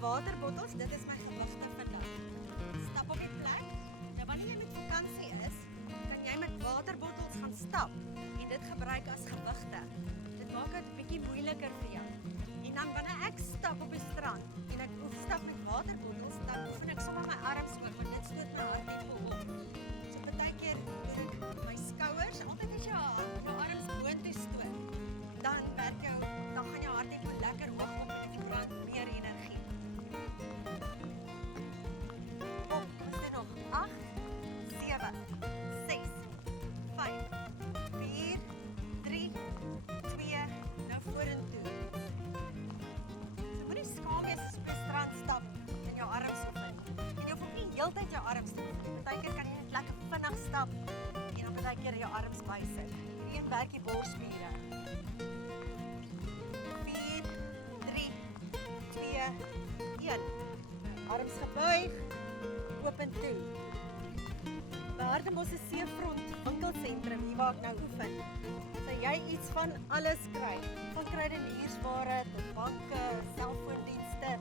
waterbottels, dit is my gewigte vandag. Stap op die plek. Nou wanneer jy met vakansie is, kan jy met waterbottels gaan stap en dit gebruik as gewigte. Dit maak dit bietjie moeiliker vir jou. En dan wanneer ek stap op die strand en ek stap met waterbottels, dan oefen ek sommer my arms ook, want dit stoot my harttempo op. So partykeer doen ek my skouers, altyd as jou arms boontoe stoot, dan gaan jou harttempo lekker hoog op en jy brand meer energie. Kom, is dit nog 8, 7, 6, 5, 4, 3, 2, nou vorentoe. So moenie skaam wees as jy op die strand stap en jou arms oefen. En jy hoef ook nie heeltyd jou arms te oefen. Partykeer kan jy net lekker vinnig stap en dan partykeer jou arms bysit. Hierdie een werk die borsspiere. 4, 3, 2, 1. Arms gebuig, open toe. By Hartenbos se Seefront winkelsentrum, hier waar ek nou oefen, sal jy iets van alles kry. Van kruideniersware tot banke, selfoondienste,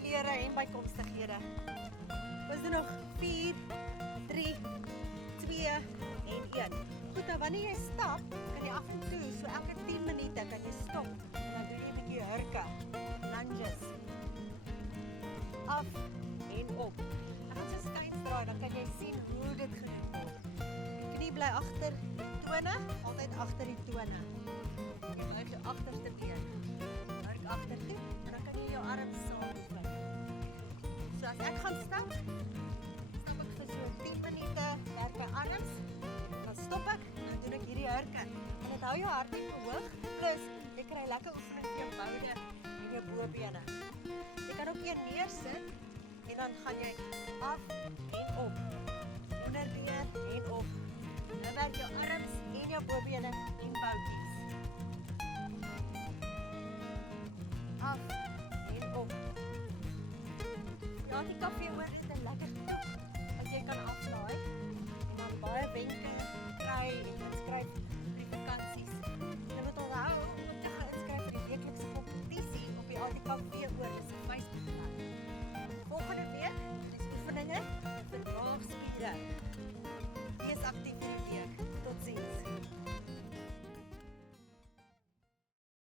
klere en bykomstighede. Ons doen nog 4, 3, 2 en 1. Goed, nou wanneer jy stap, kan jy af en toe, so elke 10 minute kan jy stop. En dan doen jy 'n bietjie hurke, lunges. Af en op. En dan so skuins draai, dan kan jy sien hoe dit gedoen word. Die knie bly agter die tone, altyd agter die tone. Jy buig jou agterste been. Hurk agter toe en dan kan jy jou arms saam oefen. So as ek gaan stap ek vir so 10 minute, werk my arms, dan stop ek en dan doen ek hierdie hurke. En dit hou jou harttempo hoog, plus jy kry lekker oefening vir jou boude en jou bobene. Jy kan ook een neersit en dan gaan jy af en op, onderbeen en op. Dan werk jou arms en jou bobene en boutjies. Af en op. Ja, die koffie hoor is 'n lekker toep wat jy kan aflaai en dan baie wenke kry en